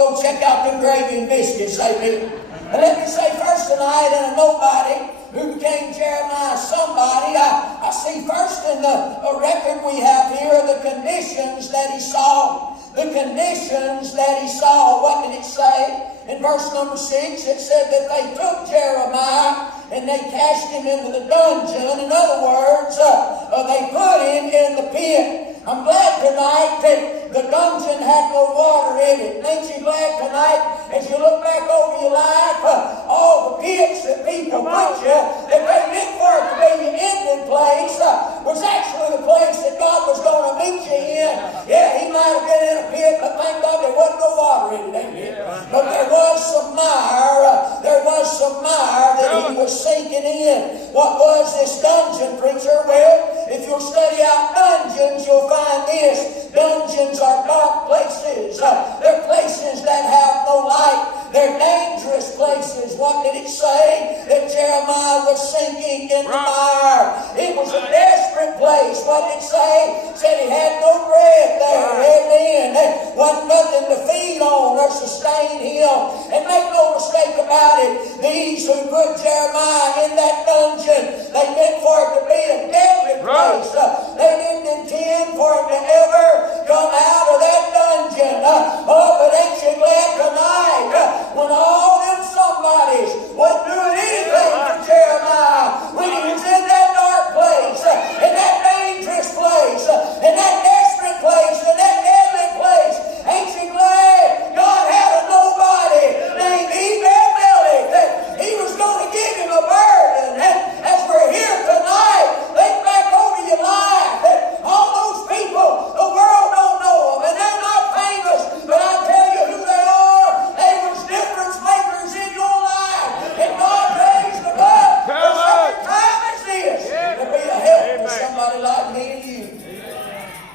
Go check out them gravy and biscuits, amen. And let me say first tonight, and a nobody who became Jeremiah somebody, I see first in the record we have here the conditions that he saw. The conditions that he saw. What did it say? In verse number 6, it said that they took Jeremiah and they cast him into the dungeon. In other words, they put him in the pit. I'm glad tonight that the dungeon had no water in it. Ain't you glad tonight, as you look back over your life, all the pits that people put you, that they meant for it to be your ending place, was actually the place that God was going to meet you in. Yeah, he might have been in a pit, but thank God there wasn't no water in it, amen. But there was some mire, that he was sinking in. What was this dungeon, preacher? Well, if you'll study out dungeons, you'll find this. Dungeons are dark places. They're places that have no light. They're dangerous places. What did it say? That Jeremiah was sinking in the mire. It was a desperate place. What did it say? It said he had no bread there. Amen. There wasn't nothing to feed on or sustain him. And make no mistake about it, these who put Jeremiah in that dungeon, they meant for it to be a deadly place. They didn't intend for him to ever come out of that dungeon. But ain't you glad tonight when all them somebodies wasn't doing anything for Jeremiah, when he was in that dark place, in that dangerous place, in that desperate place, in that deadly place? Ain't you glad God had a nobody named Evangelist that he was going to give him a burden? And as we're here tonight, think back over your life, that all those people, the world don't know them, and they're not famous, but I tell you who they are. They was difference makers in your life, and God raised them up for such a time as this to be a help to somebody like me and you.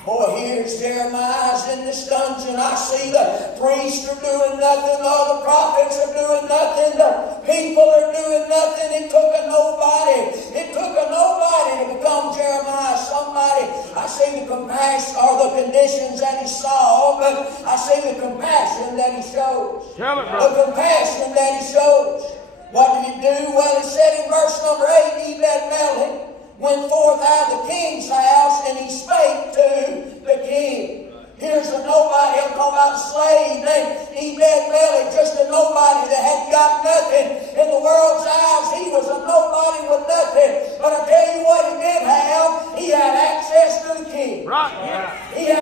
Boy, here's Jeremiah's in this dungeon. I see the priests are doing nothing, the other prophets are doing nothing, the people are doing nothing. It took a nobody. It took a nobody to become Jeremiah somebody. I see the compassion or the conditions that he saw, but I see the compassion that he shows. The compassion that he shows. What did he do? Well, it said in verse number 8, Evangelist went forth out of the king's house, and he spake to the king. Here's a nobody, I'm talking about a slave named Evangelist, just a nobody that had got nothing. In the world's eyes, he was a nobody with nothing. But I tell you what he did have, he had access to the king. Right. He had